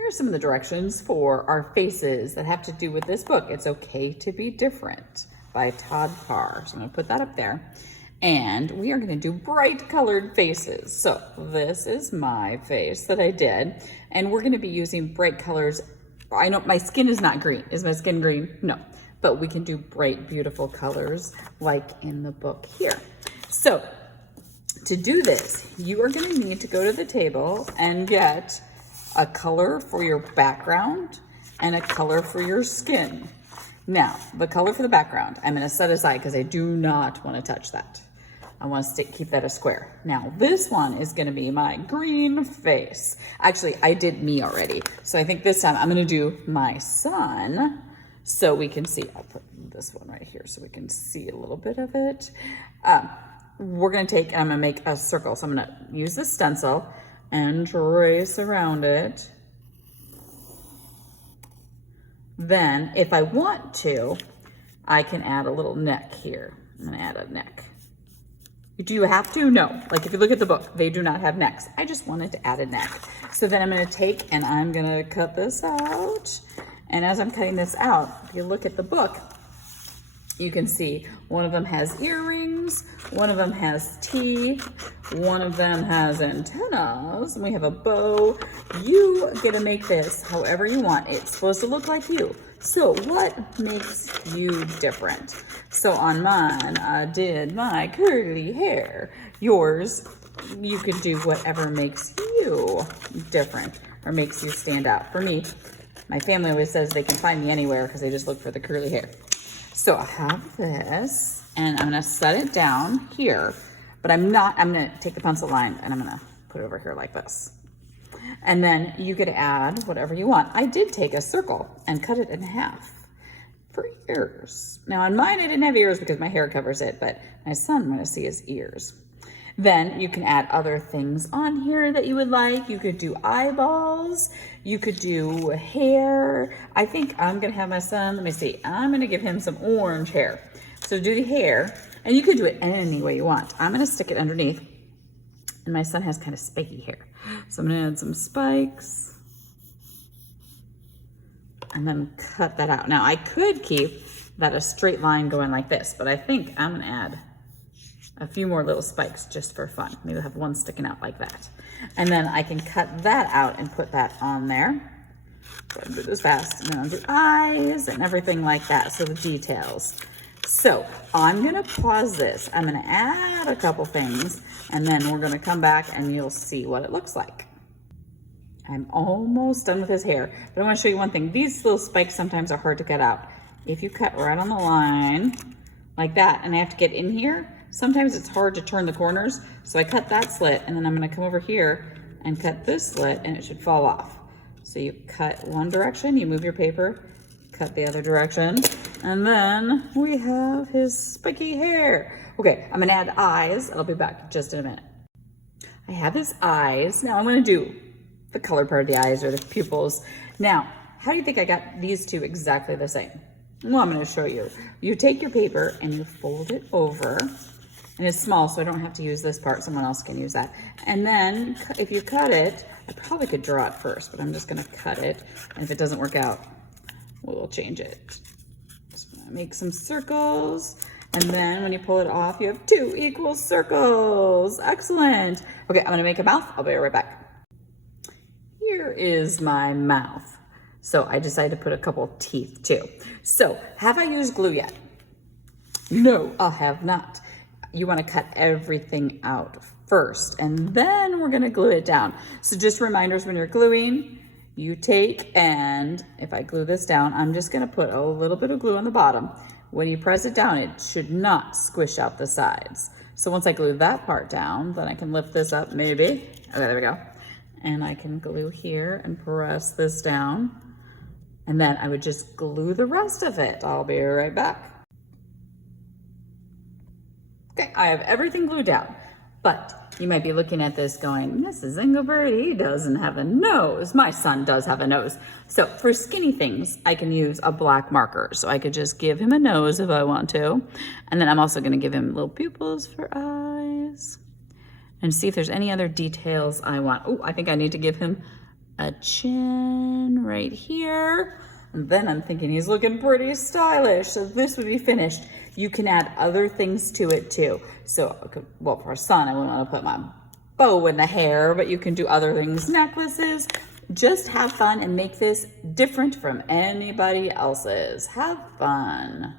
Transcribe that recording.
Here are some of the directions for our faces that have to do with this book. It's Okay to Be Different by Todd Parr. So I'm gonna put that up there. And we are gonna do bright colored faces. So this is my face that I did. And we're gonna be using bright colors. I know my skin is not green. Is my skin green? No. But we can do bright, beautiful colors like in the book here. So to do this, you are gonna need to go to the table and get a color for your background and a color for your skin. Now, the color for the background, I'm gonna set aside because I do not wanna touch that. I wanna keep that a square. Now, this one is gonna be my green face. Actually, I did me already. So I think this time I'm gonna do my son so we can see. I'll put this one right here so we can see a little bit of it. We're gonna take, I'm gonna make a circle. So I'm gonna use the stencil and trace around it. Then, if I want to, I can add a little neck here. I'm gonna add a neck. Do you have to? No. Like if you look at the book, they do not have necks. I just wanted to add a neck. So then I'm gonna take and I'm gonna cut this out. And as I'm cutting this out, if you look at the book, you can see one of them has earrings, one of them has teeth, one of them has antennas, and we have a bow. You get to make this however you want. It's supposed to look like you. So what makes you different? So on mine, I did my curly hair. Yours, you could do whatever makes you different or makes you stand out. For me, my family always says they can find me anywhere because they just look for the curly hair. So I have this and I'm gonna set it down here, but I'm gonna take the pencil line and I'm gonna put it over here like this. And then you could add whatever you want. I did take a circle and cut it in half for ears. Now on mine, I didn't have ears because my hair covers it, but my son, I'm gonna see his ears. Then you can add other things on here that you would like. You could do eyeballs, you could do hair. I think I'm gonna have my son, let me see, I'm gonna give him some orange hair. So do the hair, and you could do it any way you want. I'm gonna stick it underneath, and my son has kind of spiky hair. So I'm gonna add some spikes, and then cut that out. Now I could keep that a straight line going like this, but I think I'm gonna add a few more little spikes just for fun. Maybe I'll have one sticking out like that. And then I can cut that out and put that on there. So I'll do this fast. And then I'll do eyes and everything like that. So the details. So I'm gonna pause this. I'm gonna add a couple things and then we're gonna come back and you'll see what it looks like. I'm almost done with his hair, but I wanna show you one thing. These little spikes sometimes are hard to cut out. If you cut right on the line like that, and I have to get in here, sometimes it's hard to turn the corners, so I cut that slit, and then I'm gonna come over here and cut this slit, and it should fall off. So you cut one direction, you move your paper, cut the other direction, and then we have his spiky hair. Okay, I'm gonna add eyes. I'll be back just in a minute. I have his eyes. Now I'm gonna do the color part of the eyes or the pupils. Now, how do you think I got these two exactly the same? Well, I'm gonna show you. You take your paper and you fold it over. And it's small, so I don't have to use this part. Someone else can use that. And then if you cut it, I probably could draw it first, but I'm just gonna cut it. And if it doesn't work out, we'll change it. Just gonna make some circles. And then when you pull it off, you have 2 equal circles. Excellent. Okay, I'm gonna make a mouth. I'll be right back. Here is my mouth. So I decided to put a couple teeth too. So have I used glue yet? No, I have not. You want to cut everything out first and then we're going to glue it down. So just reminders when you're gluing, you take and if I glue this down, I'm just going to put a little bit of glue on the bottom. When you press it down, it should not squish out the sides. So once I glue that part down, then I can lift this up maybe. Okay, there we go. And I can glue here and press this down. And then I would just glue the rest of it. I'll be right back. Okay, I have everything glued down, but you might be looking at this going, Mrs. Engelbert, he doesn't have a nose. My son does have a nose. So for skinny things, I can use a black marker. So I could just give him a nose if I want to. And then I'm also gonna give him little pupils for eyes and see if there's any other details I want. Oh, I think I need to give him a chin right here. And then I'm thinking he's looking pretty stylish, so this would be finished. You can add other things to it too. So, well, for a son, I wouldn't want to put my bow in the hair, but you can do other things, necklaces. Just have fun and make this different from anybody else's. Have fun.